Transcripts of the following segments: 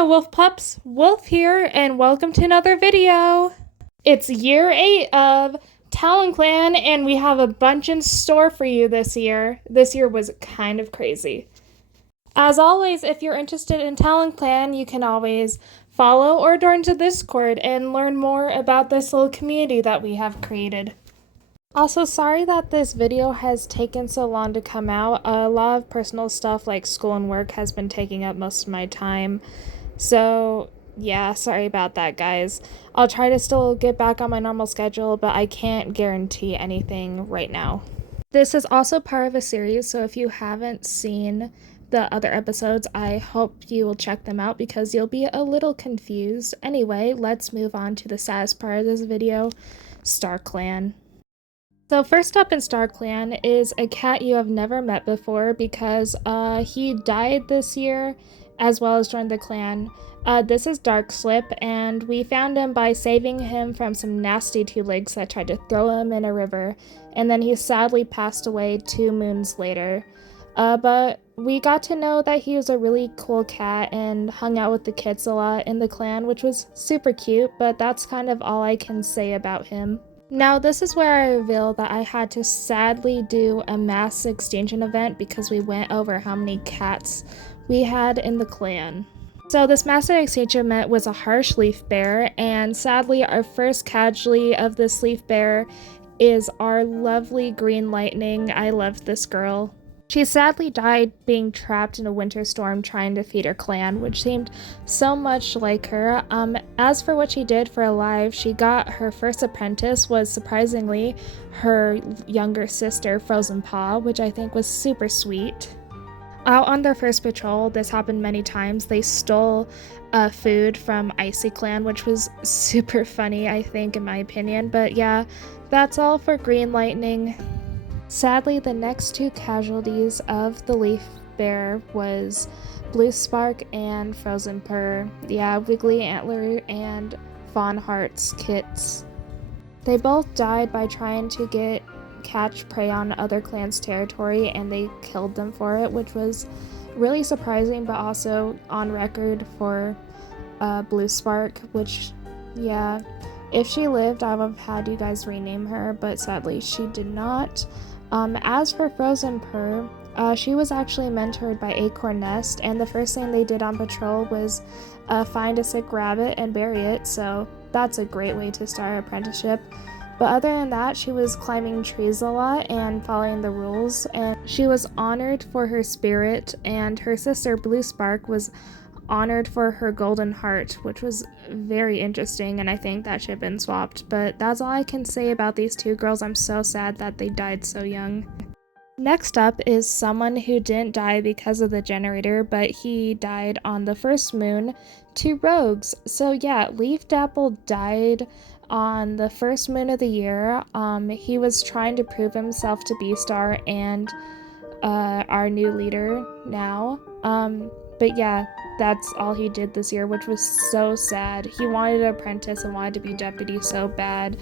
my wolf pups, Wolf here, and welcome to another video. It's year 8 of TalonClan, and we have a bunch in store for you this year. This year was kind of crazy. As always, if you're interested in TalonClan, you can always follow or join to Discord and learn more about this little community that we have created. Also, sorry that this video has taken so long to come out. A lot of personal stuff like school and work has been taking up most of my time. So, yeah, sorry about that, guys. I'll try to still get back on my normal schedule, but I can't guarantee anything right now. This is also part of a series, so if you haven't seen the other episodes, I hope you will check them out because you'll be a little confused. Anyway, let's move on to the saddest part of this video, StarClan. So first up in StarClan is a cat you have never met before because he died this year as well as joined the clan. This is Darkslip, and we found him by saving him from some nasty two-legs that tried to throw him in a river, and then he sadly passed away 2 moons later. But we got to know that he was a really cool cat and hung out with the kids a lot in the clan, which was super cute, but that's kind of all I can say about him. Now, this is where I reveal that I had to sadly do a mass extinction event because we went over how many cats we had in the clan. So this mass extinction event was a harsh leaf bear, and sadly our first casualty of this leaf bear is our lovely Green Lightning. I love this girl. She sadly died being trapped in a winter storm trying to feed her clan, which seemed so much like her. As for what she did for a life, she got her first apprentice was surprisingly her younger sister, Frozen Paw, which I think was super sweet. Out on their first patrol, this happened many times. They stole food from Icy Clan, which was super funny, I think, in my opinion. But yeah, that's all for Green Lightning. Sadly, the next 2 casualties of the leaf bear was Blue Spark and Frozen Purr. Yeah, Wiggly Antler and Fawn Heart's kits. They both died by trying to catch prey on other clans' territory, and they killed them for it, which was really surprising, but also on record for Blue Spark, which, yeah, if she lived, I would have had you guys rename her, but sadly she did not. As for Frozen Purr, she was actually mentored by Acorn Nest, and the first thing they did on patrol was find a sick rabbit and bury it, so that's a great way to start her apprenticeship. But other than that, she was climbing trees a lot and following the rules, and she was honored for her spirit, and her sister Blue Spark was honored for her golden heart, which was very interesting, and I think that should have been swapped. But that's all I can say about these 2 girls. I'm so sad that they died so young. Next up is someone who didn't die because of the generator, but he died on the first moon, 2 rogues. So yeah, Leaf Dapple died on the first moon of the year. He was trying to prove himself to Beastar and our new leader now. But yeah, that's all he did this year, which was so sad. He wanted to apprentice and wanted to be deputy so bad.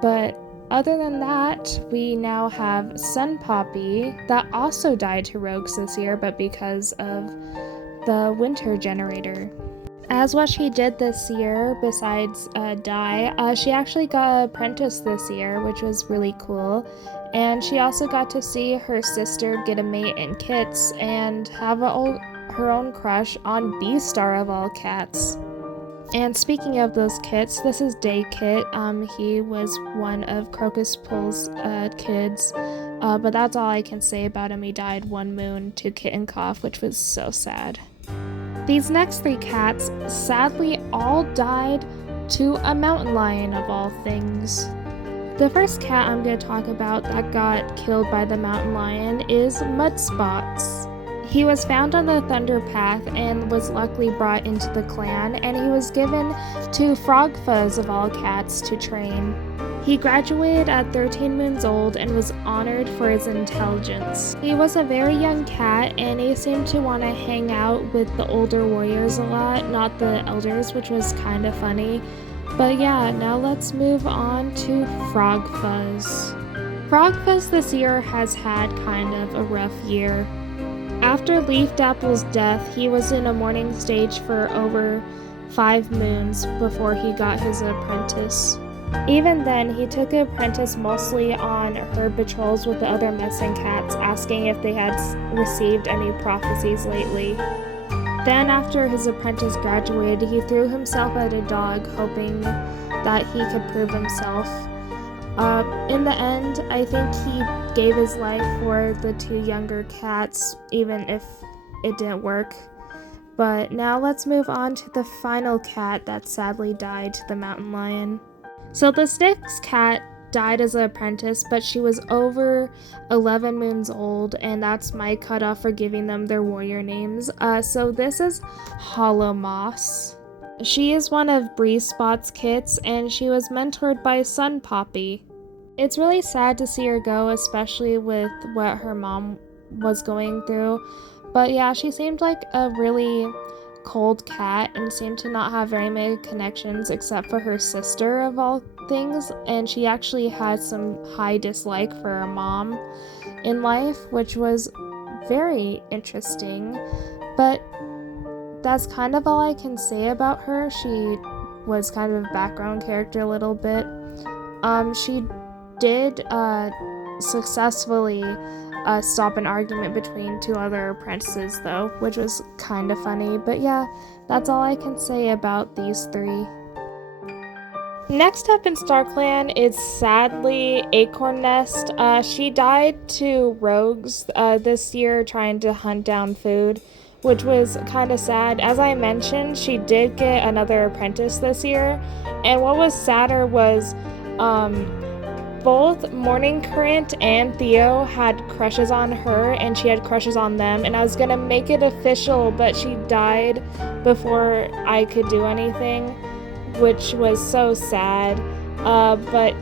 But other than that, we now have Sun Poppy that also died to rogues this year, but because of the winter generator. As what she did this year, besides die, she actually got an apprentice this year, which was really cool. And she also got to see her sister get a mate in kits and have her own crush on Beastar of all cats. And speaking of those kits, this is Day Kit. He was one of Crocus Pool's kids, but that's all I can say about him. He died 1 moon to kitten cough, which was so sad. These next 3 cats sadly all died to a mountain lion of all things. The first cat I'm going to talk about that got killed by the mountain lion is Mudspots. He was found on the Thunder Path and was luckily brought into the clan, and he was given to Frogfuzz of all cats to train. He graduated at 13 moons old and was honored for his intelligence. He was a very young cat, and he seemed to want to hang out with the older warriors a lot, not the elders, which was kind of funny. But yeah, now let's move on to Frogfuzz. Frogfuzz this year has had kind of a rough year. After Leaf Dapple's death, he was in a mourning stage for over 5 moons before he got his apprentice. Even then, he took an apprentice mostly on her patrols with the other missing cats, asking if they had received any prophecies lately. Then, after his apprentice graduated, he threw himself at a dog, hoping that he could prove himself. In the end, I think he gave his life for the 2 younger cats, even if it didn't work. But now let's move on to the final cat that sadly died to the mountain lion. So the Styx cat died as an apprentice, but she was over 11 moons old, and that's my cutoff for giving them their warrior names. So this is Hollow Moss. She is one of Bree Spot's kits, and she was mentored by Sun Poppy. It's really sad to see her go, especially with what her mom was going through. But yeah, she seemed like a really cold cat and seemed to not have very many connections except for her sister of all things, and she actually had some high dislike for her mom in life, which was very interesting. But that's kind of all I can say about her. She was kind of a background character a little bit. She did successfully stop an argument between 2 other apprentices though, which was kind of funny. But yeah, that's all I can say about these 3. Next up in StarClan is sadly Acorn Nest. She died to rogues this year trying to hunt down food, which was kind of sad. As I mentioned, she did get another apprentice this year, and what was sadder was both Morning Current and Theo had crushes on her, and she had crushes on them, and I was gonna make it official, but she died before I could do anything, which was so sad. But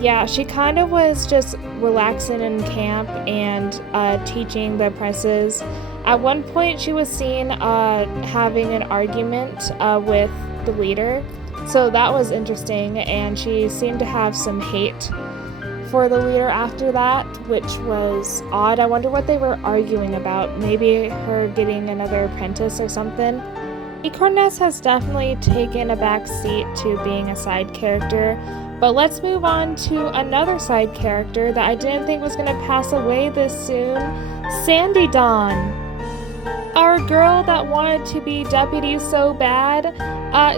yeah, she kind of was just relaxing in camp and teaching the apprentices. At one point, she was seen having an argument with the leader, so that was interesting, and she seemed to have some hate for the leader after that, which was odd. I wonder what they were arguing about. Maybe her getting another apprentice or something. Acorn Nest has definitely taken a back seat to being a side character, but let's move on to another side character that I didn't think was going to pass away this soon, Sandy Dawn. Our girl that wanted to be deputy so bad,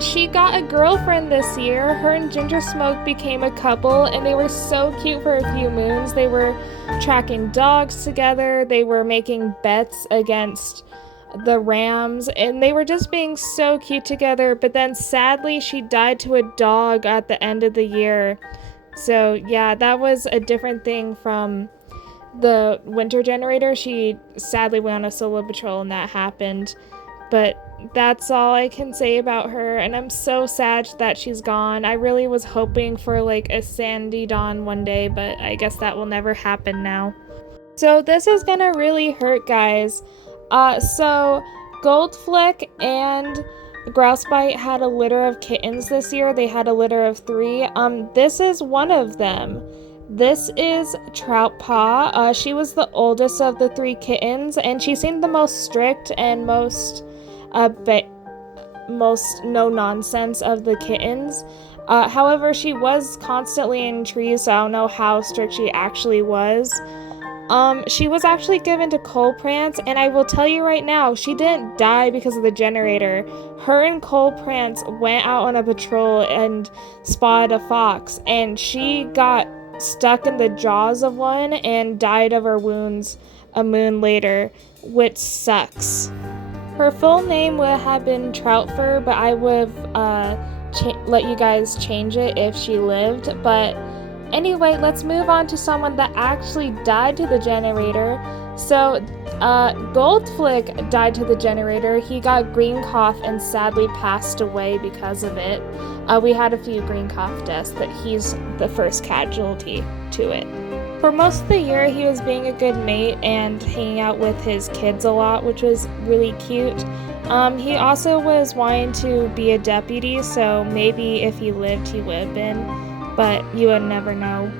she got a girlfriend this year. Her and Ginger Smoke became a couple, and they were so cute for a few moons. They were tracking dogs together, they were making bets against the Rams, and they were just being so cute together. But then sadly, she died to a dog at the end of the year. So yeah, that was a different thing from the winter generator. She sadly went on a solo patrol and that happened, but that's all I can say about her, and I'm so sad that she's gone. I really was hoping for like a Sandy Dawn one day, but I guess that will never happen now. So this is gonna really hurt, guys. So Goldflick and Grousebite had a litter of kittens this year. They had a litter of 3. This is one of them. This is Trout Paw. She was the oldest of the 3 kittens, and she seemed the most strict and most no nonsense of the kittens. However, she was constantly in trees, so I don't know how strict she actually was. She was actually given to Cole Prance, and I will tell you right now, she didn't die because of the generator. Her and Cole Prance went out on a patrol and spotted a fox, and she got stuck in the jaws of one and died of her wounds a moon later, which sucks. Her full name would have been Troutfur, but I would have let you guys change it if she lived. But anyway, let's move on to someone that actually died to the generator. So Goldflick died to the generator. He got green cough and sadly passed away because of it. We had a few green cough deaths, but he's the first casualty to it. For most of the year, he was being a good mate and hanging out with his kids a lot, which was really cute. He also was wanting to be a deputy, so maybe if he lived, he would have been, but you would never know.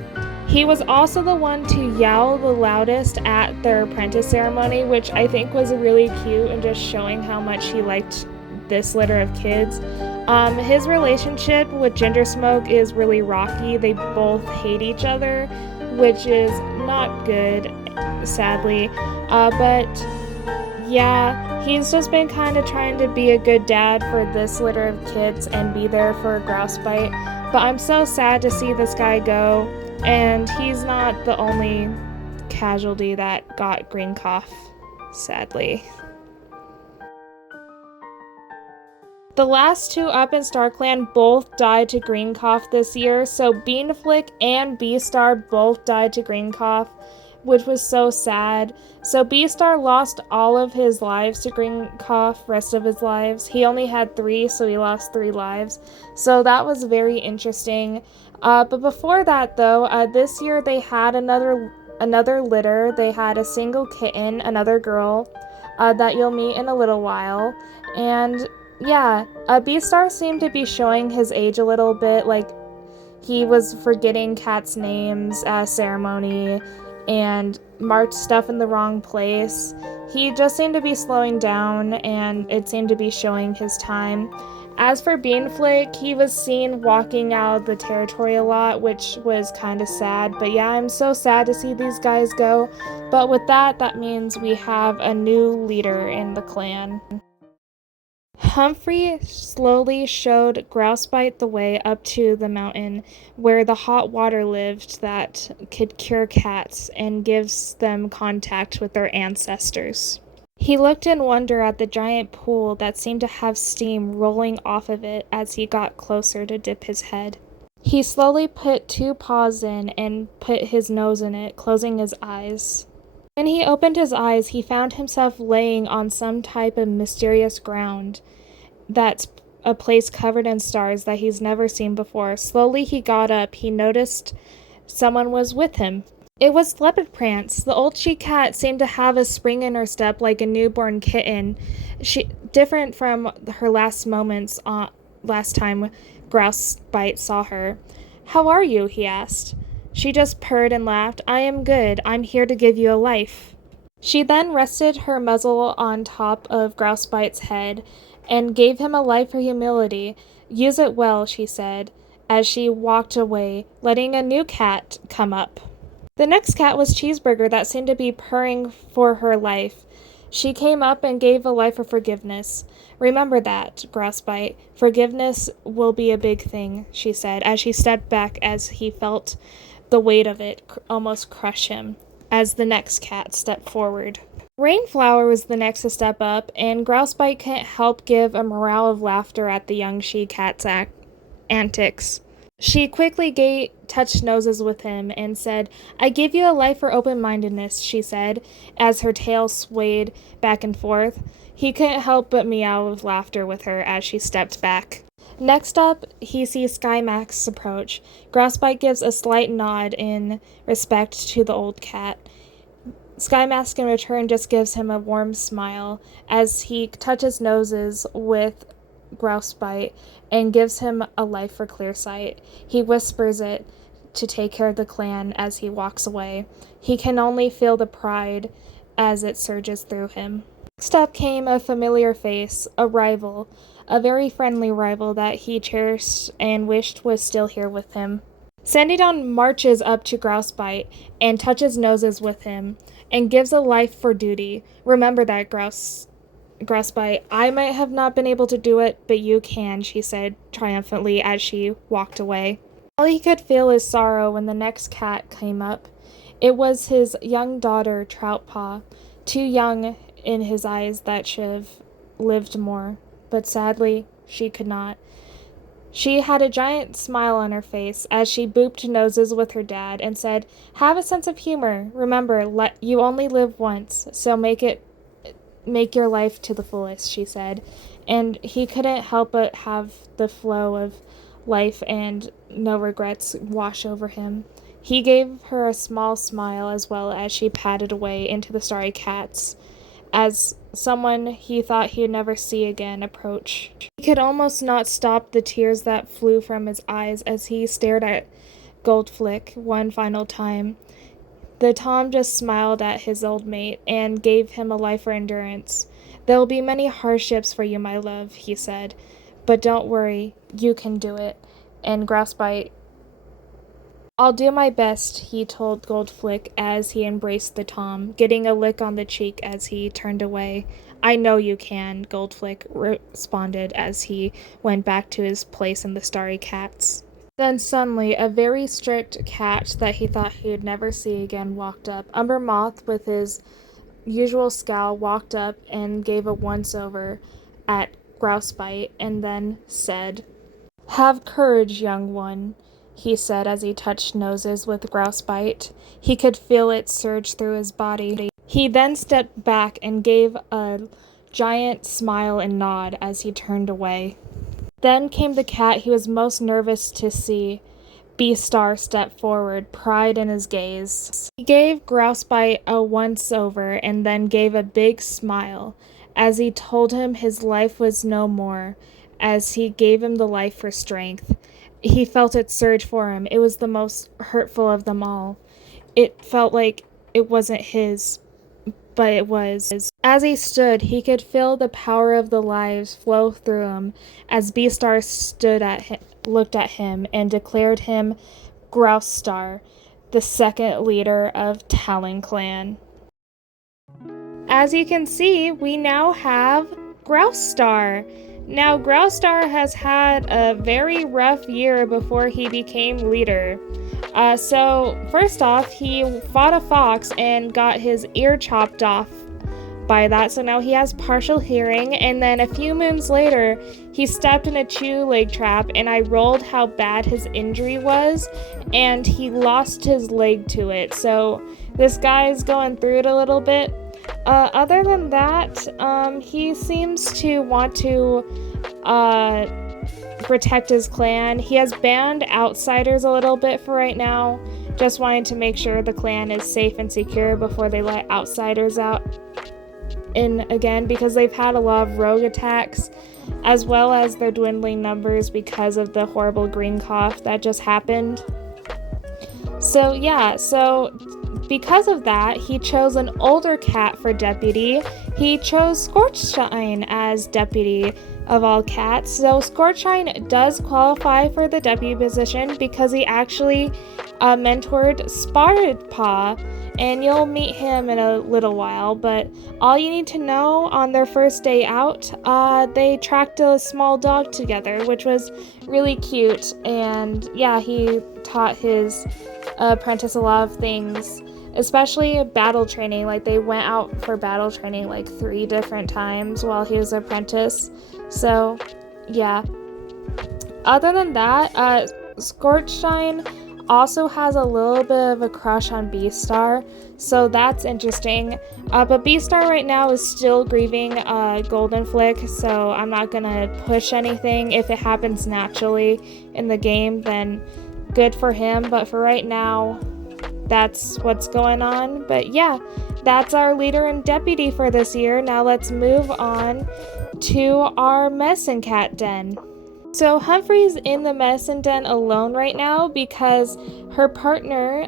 He was also the one to yell the loudest at their apprentice ceremony, which I think was really cute and just showing how much he liked this litter of kids. His relationship with Ginger Smoke is really rocky. They both hate each other, which is not good, sadly. But yeah, he's just been kind of trying to be a good dad for this litter of kids and be there for Grousebite. But I'm so sad to see this guy go, and he's not the only casualty that got green cough, sadly. The last two up in StarClan both died to green cough this year, so Beanflick and Beastar both died to green cough, which was so sad. So Beastar lost all of his lives to green cough, rest of his lives. He only had 3, so he lost 3 lives. So that was very interesting. But before that, though, this year they had another litter. They had a single kitten, another girl, that you'll meet in a little while. And yeah, Beastar seemed to be showing his age a little bit, like he was forgetting cats' names at a ceremony and marked stuff in the wrong place. He just seemed to be slowing down, and it seemed to be showing his time. As for Beanflick, he was seen walking out of the territory a lot, which was kind of sad. But yeah, I'm so sad to see these guys go. But with that, that means we have a new leader in the clan. Humphrey slowly showed Grousebite the way up to the mountain where the hot water lived that could cure cats and gives them contact with their ancestors. He looked in wonder at the giant pool that seemed to have steam rolling off of it as he got closer to dip his head. He slowly put 2 paws in and put his nose in it, closing his eyes. When he opened his eyes, he found himself laying on some type of mysterious ground. That's a place covered in stars that he's never seen before. Slowly he got up. He noticed someone was with him. It was Leopard Prance. The old she-cat seemed to have a spring in her step like a newborn kitten. She different from her last moments last time Grousebite saw her. "How are you?" he asked. She just purred and laughed. "I am good. I'm here to give you a life." She then rested her muzzle on top of Grousebite's head and gave him a life for humility. "Use it well," she said, as she walked away, letting a new cat come up. The next cat was Cheeseburger that seemed to be purring for her life. She came up and gave a life of forgiveness. "Remember that, Grousebite. Forgiveness will be a big thing," she said, as she stepped back as he felt the weight of it almost crush him, as the next cat stepped forward. Rainflower was the next to step up, and Grousebite couldn't help give a morale of laughter at the young she-cat's antics. She quickly touched noses with him and said, "I give you a life for open-mindedness," she said, as her tail swayed back and forth. He couldn't help but meow with laughter with her as she stepped back. Next up, he sees Skymax approach. Grousebite gives a slight nod in respect to the old cat. Skymask in return just gives him a warm smile as he touches noses with Grousebite and gives him a life for clear sight. He whispers it to take care of the clan as he walks away. He can only feel the pride as it surges through him. Next up came a familiar face, a rival, a very friendly rival that he cherished and wished was still here with him. Sandydown marches up to Grousebite and touches noses with him and gives a life for duty. "Remember that, Grousebite. I might have not been able to do it, but you can," she said triumphantly as she walked away. All he could feel is sorrow when the next cat came up. It was his young daughter, Troutpaw, too young in his eyes that should have lived more, but sadly, she could not. She had a giant smile on her face as she booped noses with her dad and said, "Have a sense of humor. Remember, you only live once, so make your life to the fullest," she said. And he couldn't help but have the flow of life and no regrets wash over him. He gave her a small smile as well as she padded away into the starry cats as someone he thought he'd never see again approach. He could almost not stop the tears that flew from his eyes as he stared at Goldflick one final time. The Tom just smiled at his old mate and gave him a life for endurance. "There will be many hardships for you, my love," he said. "But don't worry, you can do it." And Grousebite, "I'll do my best," he told Goldflick as he embraced the Tom, getting a lick on the cheek as he turned away. "I know you can," Goldflick responded as he went back to his place in the Starry Cats. Then suddenly, a very strict cat that he thought he'd never see again walked up. Umber Moth, with his usual scowl, walked up and gave a once-over at Grousebite and then said, "Have courage, young one," he said as he touched noses with Grousebite. He could feel it surge through his body. He then stepped back and gave a giant smile and nod as he turned away. Then came the cat he was most nervous to see. Beastar stepped forward, pride in his gaze. He gave Grousebite a once-over and then gave a big smile as he told him his life was no more, as he gave him the life for strength. He felt it surge for him. It was the most hurtful of them all. It felt like it wasn't his, but it was. As he stood, he could feel the power of the lives flow through him as Beastar looked at him and declared him Grousestar, the second leader of TalonClan. As you can see, we now have Grousestar. Now, Grousestar has had a very rough year before he became leader. So first off, he fought a fox and got his ear chopped off by that, so now he has partial hearing. And then a few moons later, he stepped in a chew leg trap, and I rolled how bad his injury was, and he lost his leg to it. So this guy's going through it a little bit. Other than that, he seems to want to protect his clan. He has banned outsiders a little bit for right now, just wanting to make sure the clan is safe and secure before they let outsiders out in again, because they've had a lot of rogue attacks, as well as their dwindling numbers because of the horrible green cough that just happened. So yeah, because of that, he chose an older cat for deputy. He chose Scorchshine as deputy of all cats. So Scorchshine does qualify for the deputy position because he actually mentored Spotted Paw, and you'll meet him in a little while. But all you need to know, on their first day out, they tracked a small dog together, which was really cute. And yeah, he taught his apprentice a lot of things, especially battle training. Like, they went out for battle training like 3 different times while he was an apprentice. So yeah, other than that, Scorchshine also has a little bit of a crush on Beastar, so that's interesting. But Beastar right now is still grieving Golden Flick, so I'm not gonna push anything. If it happens naturally in the game, then good for him, but for right now, that's what's going on. But yeah, that's our leader and deputy for this year. Now let's move on to our medicine cat den. So Humphrey's in the medicine den alone right now because her partner,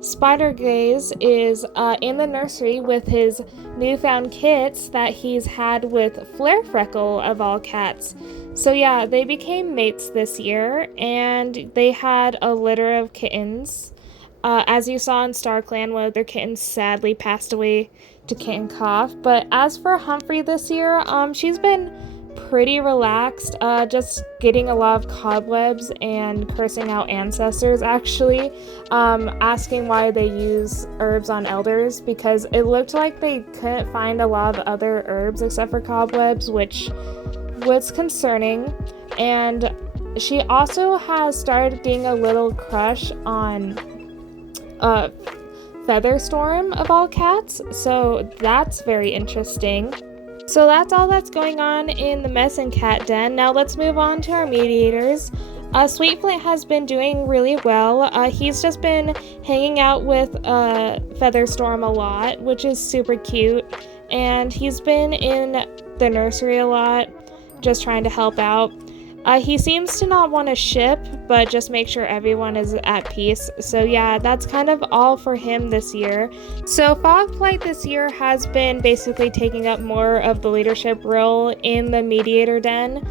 Spider Gaze, is in the nursery with his newfound kits that he's had with Flare Freckle of all cats. So yeah, they became mates this year, and they had a litter of kittens. As you saw in StarClan, one of their kittens sadly passed away to kitten cough. But as for Humphrey this year, she's been pretty relaxed, just getting a lot of cobwebs and cursing out ancestors, actually, asking why they use herbs on elders, because it looked like they couldn't find a lot of other herbs except for cobwebs, which was concerning. And she also has started getting a little crush on Featherstorm of all cats, so that's very interesting. So that's all that's going on in the medicine cat den. Now let's move on to our mediators. Sweetflint has been doing really well. He's just been hanging out with Featherstorm a lot, which is super cute, and he's been in the nursery a lot, just trying to help out. He seems to not want to ship, but just make sure everyone is at peace. So yeah, that's kind of all for him this year. So Fogflight this year has been basically taking up more of the leadership role in the mediator den.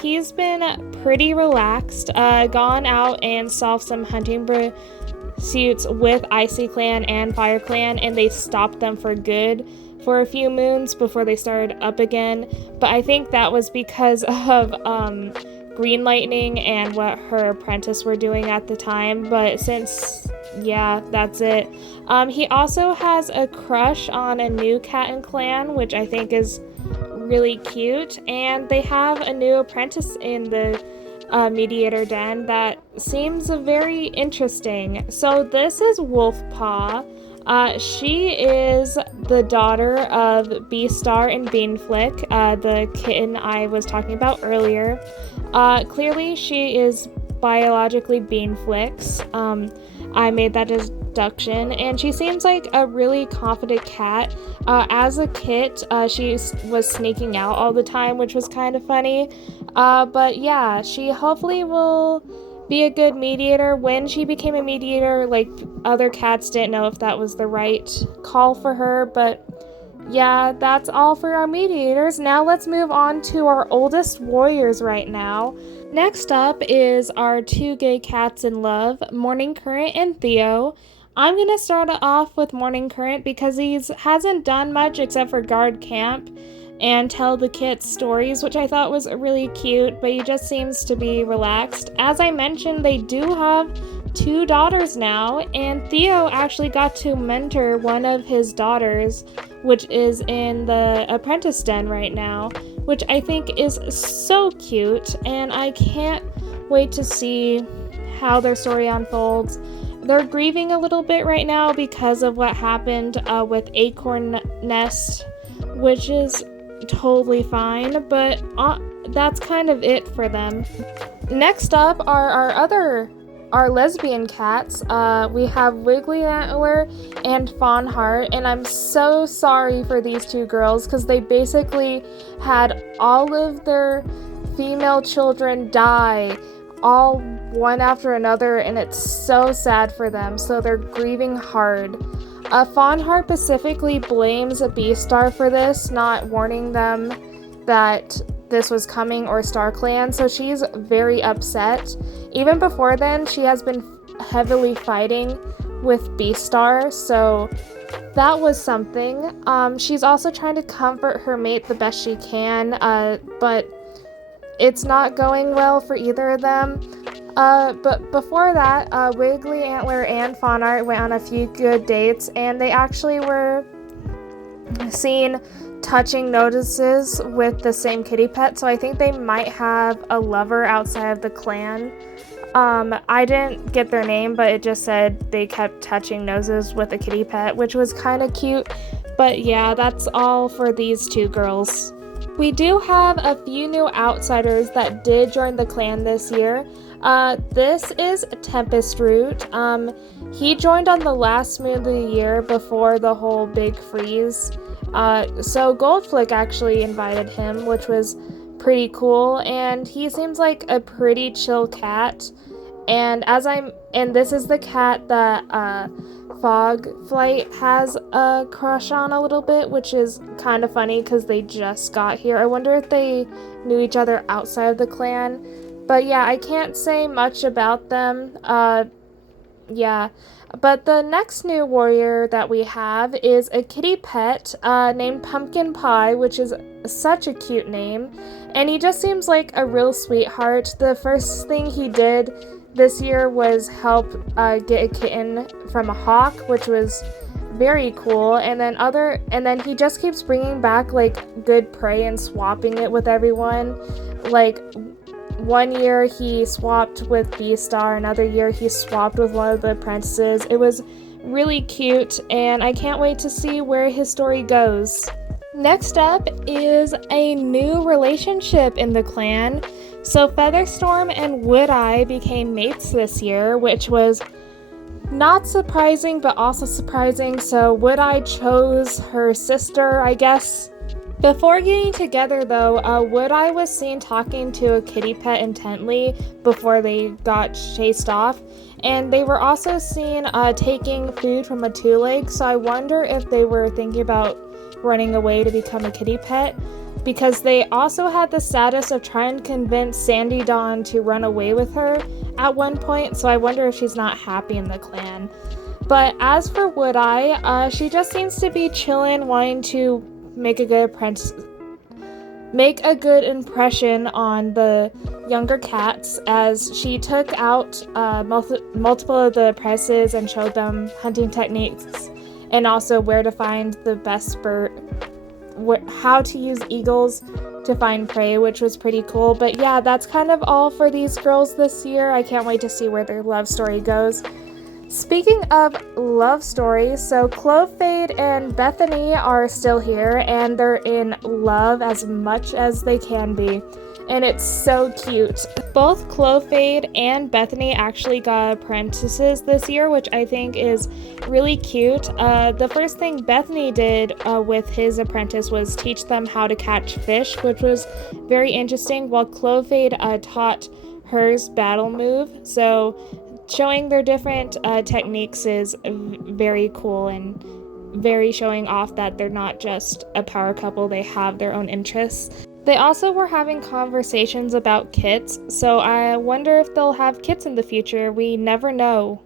He's been pretty relaxed, gone out and solved some hunting pursuits with Icy Clan and Fire Clan, and they stopped them for good for a few moons before they started up again. But I think that was because of Green Lightning and what her apprentice were doing at the time. But since, yeah, that's it. He also has a crush on a new cat in clan, which I think is really cute, and they have a new apprentice in the mediator den that seems very interesting. So this is Wolfpaw. She is the daughter of Beastar and Beanflick, the kitten I was talking about earlier. Clearly she is biologically Beanflick's. I made that deduction, and she seems like a really confident cat. As a kit, she was sneaking out all the time, which was kind of funny. But yeah, she hopefully will be a good mediator. When she became a mediator, like, other cats didn't know if that was the right call for her, but yeah, that's all for our mediators. Now let's move on to our oldest warriors right now. Next up is our two gay cats in love, Morning Current and Theo. I'm gonna start off with Morning Current because he hasn't done much except for guard camp and tell the kids stories, which I thought was really cute, but he just seems to be relaxed. As I mentioned, they do have 2 daughters now, and Theo actually got to mentor one of his daughters, which is in the apprentice den right now, which I think is so cute, and I can't wait to see how their story unfolds. They're grieving a little bit right now because of what happened with Acorn Nest, which is totally fine, but that's kind of it for them. Next up are our lesbian cats. We have Wiggly Antler and Fawn Heart, and I'm so sorry for these 2 girls because they basically had all of their female children die, all one after another, and it's so sad for them, so they're grieving hard. Fawn Heart specifically blames Beastar for this, not warning them that this was coming, or StarClan, so she's very upset. Even before then, she has been heavily fighting with Beastar, so that was something. She's also trying to comfort her mate the best she can, but it's not going well for either of them. But before that, Wiggly Antler and Fawn Heart went on a few good dates, and they actually were seen touching notices with the same kitty pet, so I think they might have a lover outside of the clan. I didn't get their name, but it just said they kept touching noses with a kitty pet, which was kind of cute. But yeah, that's all for these 2 girls. We do have a few new outsiders that did join the clan this year. This is Tempest Root. He joined on the last moon of the year before the whole big freeze. So Goldflick actually invited him, which was pretty cool, and he seems like a pretty chill cat. And this is the cat that Fogflight has a crush on a little bit, which is kind of funny because they just got here. I wonder if they knew each other outside of the clan. But yeah, I can't say much about them. Yeah. But the next new warrior that we have is a kitty pet named Pumpkin Pie, which is such a cute name. And he just seems like a real sweetheart. The first thing he did this year was help get a kitten from a hawk, which was very cool. And then he just keeps bringing back like good prey and swapping it with everyone. Like, one year he swapped with Beastar, another year he swapped with one of the apprentices. It was really cute, and I can't wait to see where his story goes. Next up is a new relationship in the clan. So Featherstorm and Woodeye became mates this year, which was not surprising but also surprising. So Woodeye chose her sister, I guess. Before getting together though, Woodeye was seen talking to a kitty pet intently before they got chased off, and they were also seen taking food from a two-leg, so I wonder if they were thinking about running away to become a kitty pet, because they also had the status of trying to convince Sandy Dawn to run away with her at one point, so I wonder if she's not happy in the clan. But as for Woodeye, she just seems to be chilling, wanting to make a good impression on the younger cats, as she took out multiple of the apprentices and showed them hunting techniques and also where to find the best bird, how to use eagles to find prey, which was pretty cool. But yeah, that's kind of all for these girls this year. I can't wait to see where their love story goes. Speaking of love stories, so Clovefade and Bethany are still here, and they're in love as much as they can be, and it's so cute. Both Clovefade and Bethany actually got apprentices this year, which I think is really cute. The first thing Bethany did with his apprentice was teach them how to catch fish, which was very interesting, while Clovefade taught hers battle move. So showing their different techniques is very cool and very showing off that they're not just a power couple, they have their own interests. They also were having conversations about kits, so I wonder if they'll have kits in the future. We never know.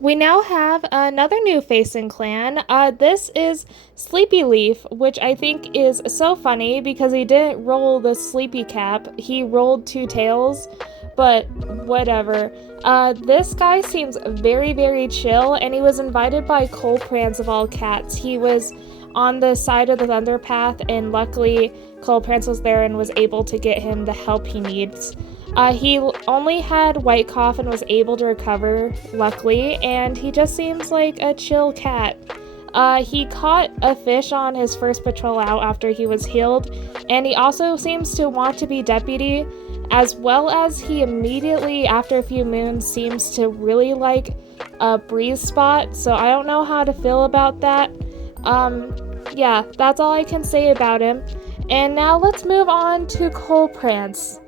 We now have another new face in clan. This is Sleepy Leaf, which I think is so funny because he didn't roll the sleepy cap, he rolled two tails. But whatever. This guy seems very, very chill, and he was invited by Coleprance of all cats. He was on the side of the Thunder Path, and luckily Coleprance was there and was able to get him the help he needs. He only had white cough and was able to recover, luckily, and he just seems like a chill cat. He caught a fish on his first patrol out after he was healed, and he also seems to want to be deputy, as well as he immediately, after a few moons, seems to really like a breeze spot, so I don't know how to feel about that. Yeah, that's all I can say about him. And now let's move on to Coleprance.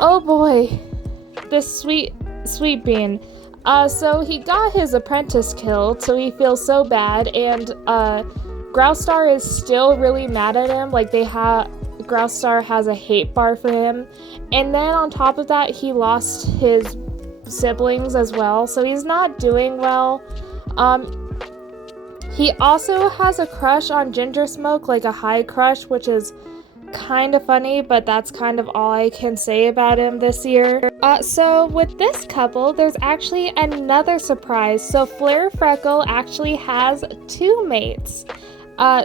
Oh boy, this sweet bean. So he got his apprentice killed, so he feels so bad, and Groustar is still really mad at him. Like, Groustar has a hate bar for him, and then on top of that, he lost his siblings as well, so he's not doing well. He also has a crush on Ginger Smoke, like a high crush, which is kind of funny, but that's kind of all I can say about him this year. So with this couple, there's actually another surprise. So Flare Freckle actually has two mates.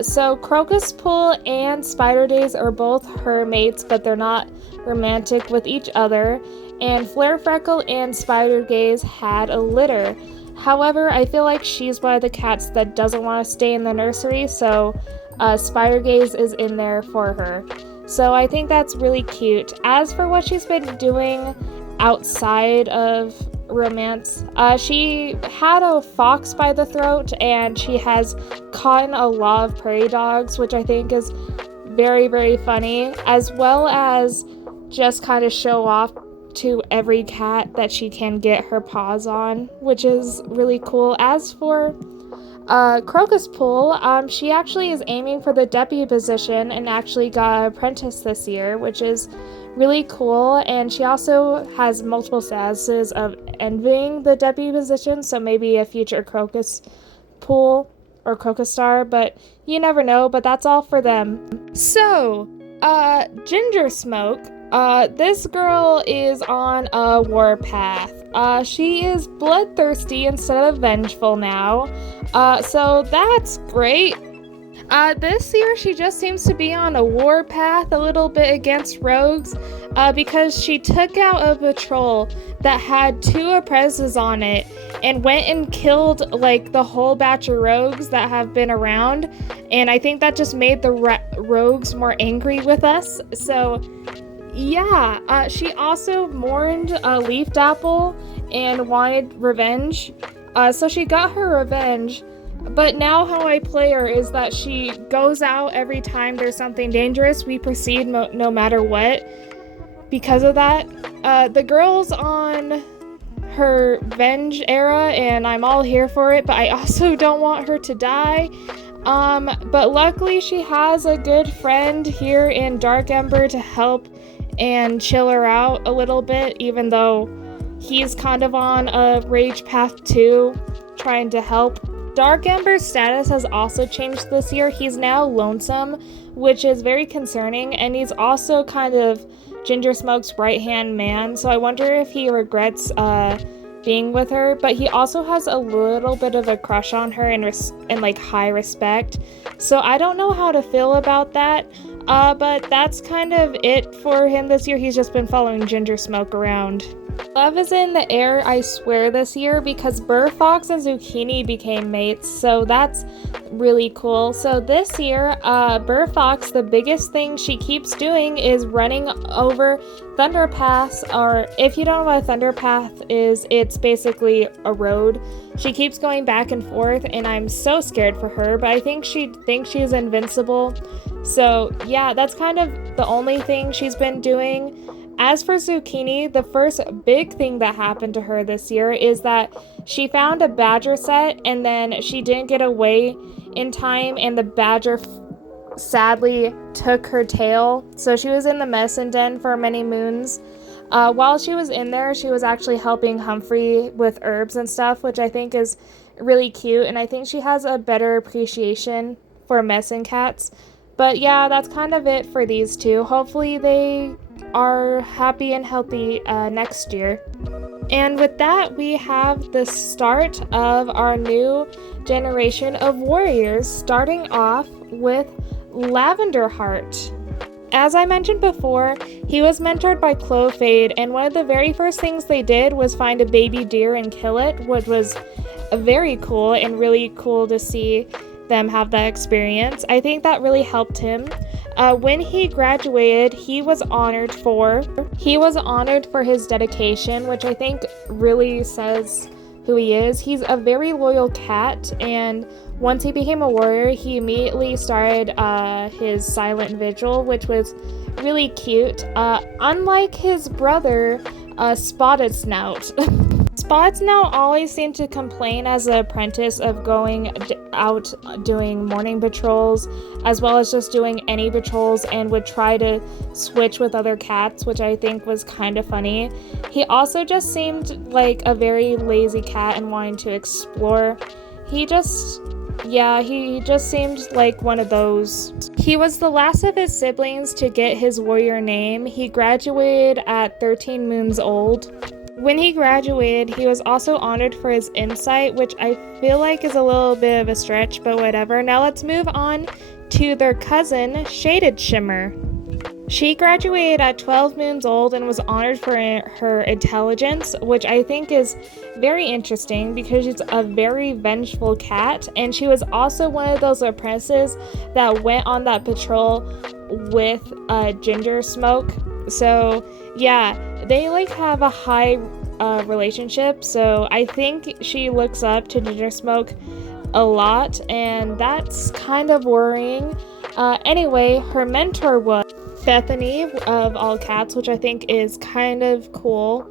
So Crocus Pool and Spider Days are both her mates, but they're not romantic with each other. And Flare Freckle and Spider Gaze had a litter. However, I feel like she's one of the cats that doesn't want to stay in the nursery, so Spider Gaze is in there for her. So I think that's really cute. As for what she's been doing outside of romance, she had a fox by the throat, and she has caught a lot of prairie dogs, which I think is very, very funny, as well as just kind of show off to every cat that she can get her paws on, which is really cool. As for Crocus Pool, she actually is aiming for the deputy position and actually got an apprentice this year, which is really cool, and she also has multiple statuses of envying the deputy position, so maybe a future Crocus Pool or Crocus Star, but you never know. But that's all for them. So, Ginger Smoke, this girl is on a warpath. She is bloodthirsty instead of vengeful now, so that's great. This year she just seems to be on a warpath a little bit against rogues, because she took out a patrol that had 2 apprentices on it and went and killed like the whole batch of rogues that have been around, and I think that just made the rogues more angry with us. So yeah, she also mourned Leaf Dapple and wanted revenge. So she got her revenge, But now how I play her is that she goes out every time there's something dangerous. We proceed no matter what. Because of that, the girl's on her venge era, and I'm all here for it, but I also don't want her to die. But luckily she has a good friend here in Dark Ember to help and chill her out a little bit, even though he's kind of on a rage path too, trying to help. Dark Ember's status has also changed this year. He's now lonesome, which is very concerning, and he's also kind of Ginger Smoke's right-hand man, so I wonder if he regrets being with her, but he also has a little bit of a crush on her and like high respect, so I don't know how to feel about that, but that's kind of it for him this year. He's just been following Ginger Smoke around. Love is in the air, I swear, this year, because Burrfox and Zucchini became mates, so that's really cool. So this year, Burrfox, the biggest thing she keeps doing is running over Thunder Paths, or if you don't know what a Thunder Path is, it's basically a road. She keeps going back and forth, and I'm so scared for her, but I think she thinks she's invincible. So yeah, that's kind of the only thing she's been doing. As for Zucchini, the first big thing that happened to her this year is that she found a badger set, and then she didn't get away in time, and the badger sadly took her tail. So she was in the medicine den for many moons. While she was in there, she was actually helping Humphrey with herbs and stuff, which I think is really cute, and I think she has a better appreciation for medicine cats. But yeah, that's kind of it for these two. Hopefully they are happy and healthy next year. And with that, we have the start of our new generation of warriors, starting off with Lavender Heart. As I mentioned before, he was mentored by Clofade, and one of the very first things they did was find a baby deer and kill it, which was very cool and really cool to see them have that experience. I think that really helped him. When he graduated, he was honored for his dedication, which I think really says who he is. He's a very loyal cat, and once he became a warrior, he immediately started his silent vigil, which was really cute. Unlike his brother, Spotted Snout. Spotted Snout always seemed to complain as an apprentice of going out doing morning patrols, as well as just doing any patrols, and would try to switch with other cats, which I think was kind of funny. He also just seemed like a very lazy cat and wanting to explore. He just seemed like one of those. He was the last of his siblings to get his warrior name. He graduated at 13 moons old. When he graduated, he was also honored for his insight, which I feel like is a little bit of a stretch, but whatever. Now let's move on to their cousin, Shaded Shimmer. She graduated at 12 moons old and was honored for her intelligence, which I think is very interesting because she's a very vengeful cat, and she was also one of those apprentices that went on that patrol with Ginger Smoke. So yeah, they like have a high relationship, so I think she looks up to Ginger Smoke a lot, and that's kind of worrying. Anyway, her mentor was Bethany of all cats, which I think is kind of cool.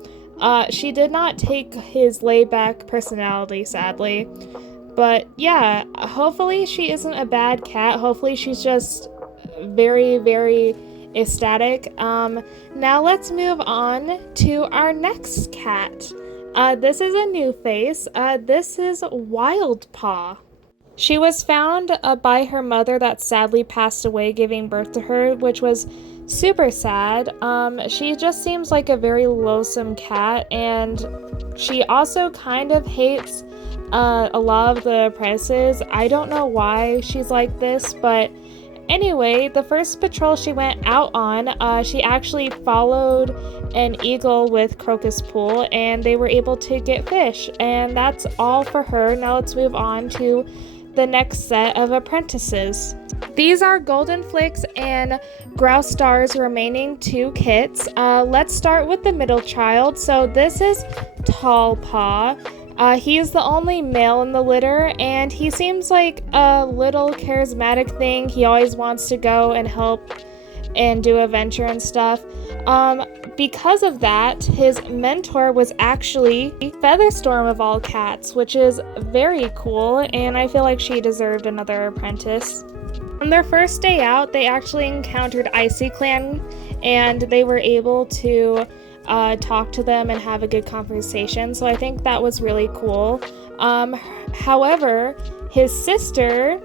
She did not take his laid-back personality, sadly, but yeah, hopefully she isn't a bad cat. Hopefully she's just very, very ecstatic. Now let's move on to our next cat. This is a new face. This is Wild Paw. She was found by her mother that sadly passed away giving birth to her, which was super sad. She just seems like a very loathsome cat, and she also kind of hates a lot of the apprentices. I don't know why she's like this, but anyway, the first patrol she went out on, she actually followed an eagle with Crocus Pool, and they were able to get fish, and that's all for her. Now let's move on to the next set of apprentices. These are Golden Flicks and Grouse Star's remaining two kits. Let's start with the middle child. So this is Tall Paw. He's the only male in the litter, and he seems like a little charismatic thing. He always wants to go and help and do adventure and stuff. Because of that, his mentor was actually Featherstorm of all cats, which is very cool, and I feel like she deserved another apprentice. On their first day out, they actually encountered Icy Clan, and they were able to talk to them and have a good conversation, so I think that was really cool. However, his sister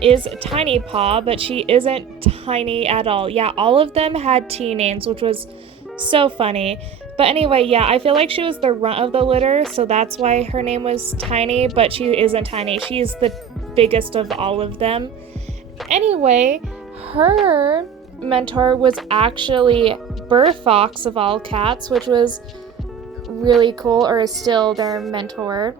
is Tiny Paw, but she isn't tiny at all. Yeah, all of them had T names, which was so funny. But anyway, yeah, I feel like she was the runt of the litter, so that's why her name was Tiny, but she isn't tiny. She's the biggest of all of them. Anyway, her mentor was actually Fox of all cats, which was really cool, or is still their mentor.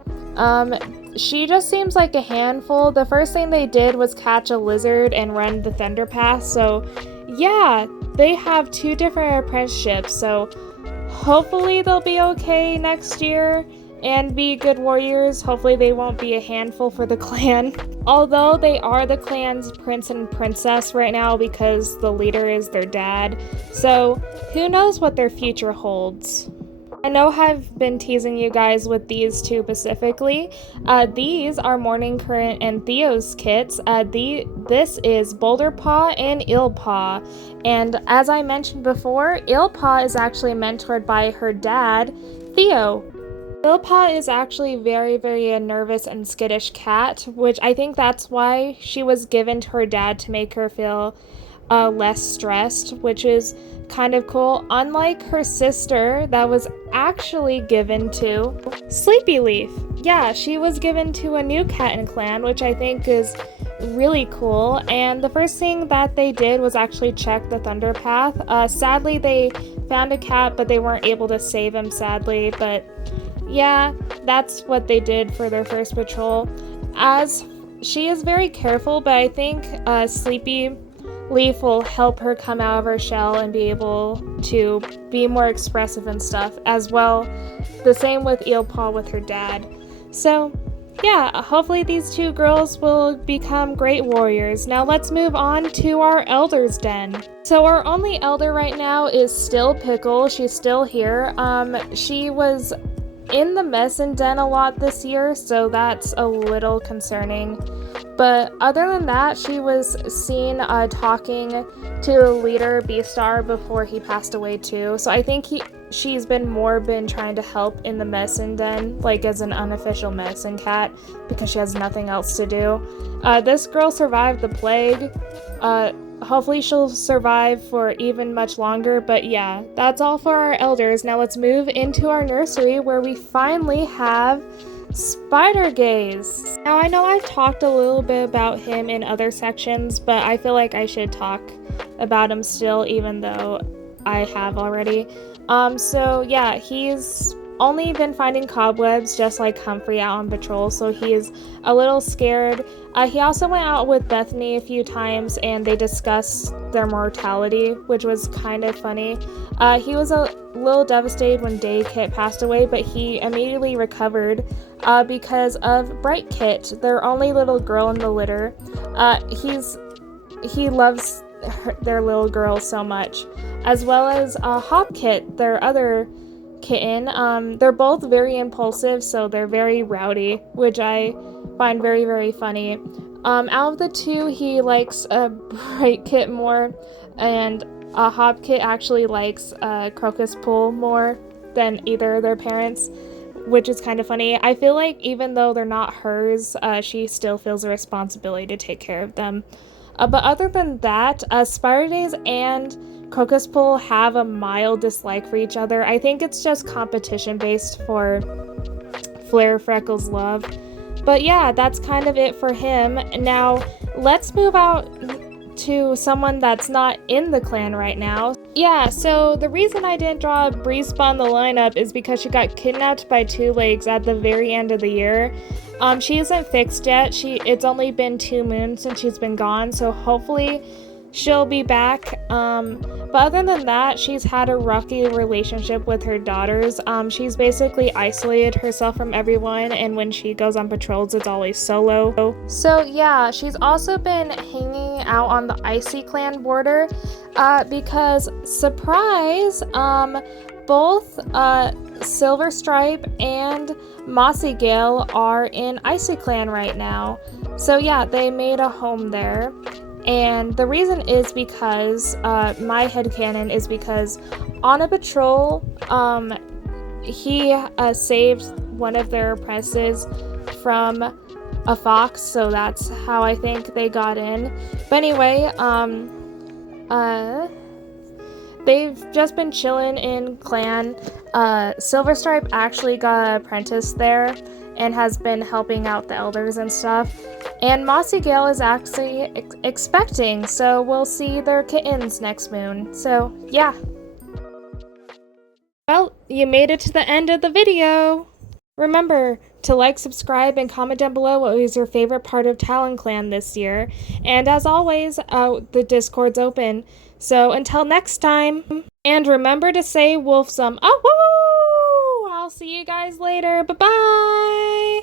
She just seems like a handful. The first thing they did was catch a lizard and run the Thunder Path, so yeah, they have 2 different apprenticeships, so hopefully they'll be okay next year and be good warriors. Hopefully they won't be a handful for the clan. Although they are the clan's prince and princess right now because the leader is their dad, so who knows what their future holds. I know I've been teasing you guys with these 2 specifically. These are Morning Current and Theo's kits. This is Boulder Paw and Ill Paw. And as I mentioned before, Ill Paw is actually mentored by her dad, Theo. Ill Paw is actually very a nervous and skittish cat, which I think that's why she was given to her dad to make her feel less stressed, which is kind of cool. Unlike her sister that was actually given to Sleepy Leaf. Yeah, she was given to a new cat in clan, which I think is really cool. And the first thing that they did was actually check the Thunder Path. Sadly, they found a cat, but they weren't able to save him, sadly. But yeah, that's what they did for their first patrol. As she is very careful, but I think Sleepy Leaf will help her come out of her shell and be able to be more expressive and stuff as well. The same with Eel Paw with her dad. So yeah, hopefully these 2 girls will become great warriors. Now let's move on to our Elder's Den. So our only elder right now is still Pickle. She's still here. She was in the medicine den a lot this year, so that's a little concerning. But other than that, she was seen talking to the leader, Beastar, before he passed away too. So I think she's been trying to help in the medicine den, like as an unofficial medicine cat, because she has nothing else to do. This girl survived the plague. Hopefully she'll survive for even much longer, but yeah, that's all for our elders. Now let's move into our nursery where we finally have Spider Gaze. Now I know I've talked a little bit about him in other sections, but I feel like I should talk about him still, even though I have already. So yeah, he's only been finding cobwebs just like Humphrey out on patrol, so he is a little scared. He also went out with Bethany a few times and they discussed their mortality, which was kind of funny. He was a little devastated when Day Kit passed away, but he immediately recovered because of Bright Kit, their only little girl in the litter. He loves their little girl so much, as well as Hop Kit, their other kitten. They're both very impulsive, so they're very rowdy, which I find very funny. Out of the 2, he likes Bright Kit more, and Hop Kit actually likes Crocus Pool more than either of their parents, which is kind of funny. I feel like even though they're not hers, she still feels a responsibility to take care of them. But other than that, Spider Days and Crocus Pool have a mild dislike for each other. I think it's just competition based for Flare Freckles' love. But yeah, that's kind of it for him. Now, let's move out to someone that's not in the clan right now. Yeah, so the reason I didn't draw Breezeball in the lineup is because she got kidnapped by 2 Legs at the very end of the year. She isn't fixed yet. It's only been 2 moons since she's been gone, so hopefully she'll be back. But other than that, she's had a rocky relationship with her daughters. She's basically isolated herself from everyone, and when she goes on patrols, it's always solo. So yeah, she's also been hanging out on the Icy Clan border because, surprise, both Silver Stripe and Mossy Gale are in Icy Clan right now. So yeah, they made a home there. And the reason is because, my headcanon is because on a patrol, he saved one of their apprentices from a fox, so that's how I think they got in. But anyway, they've just been chilling in clan. Silver Stripe actually got an apprentice there and has been helping out the elders and stuff. And Mossy Gale is actually expecting, so we'll see their kittens next moon. So, yeah. Well, you made it to the end of the video. Remember to like, subscribe, and comment down below what was your favorite part of TalonClan this year. And as always, the Discord's open. So until next time, and remember to say wolf some. Oh, woo! I'll see you guys later. Bye-bye!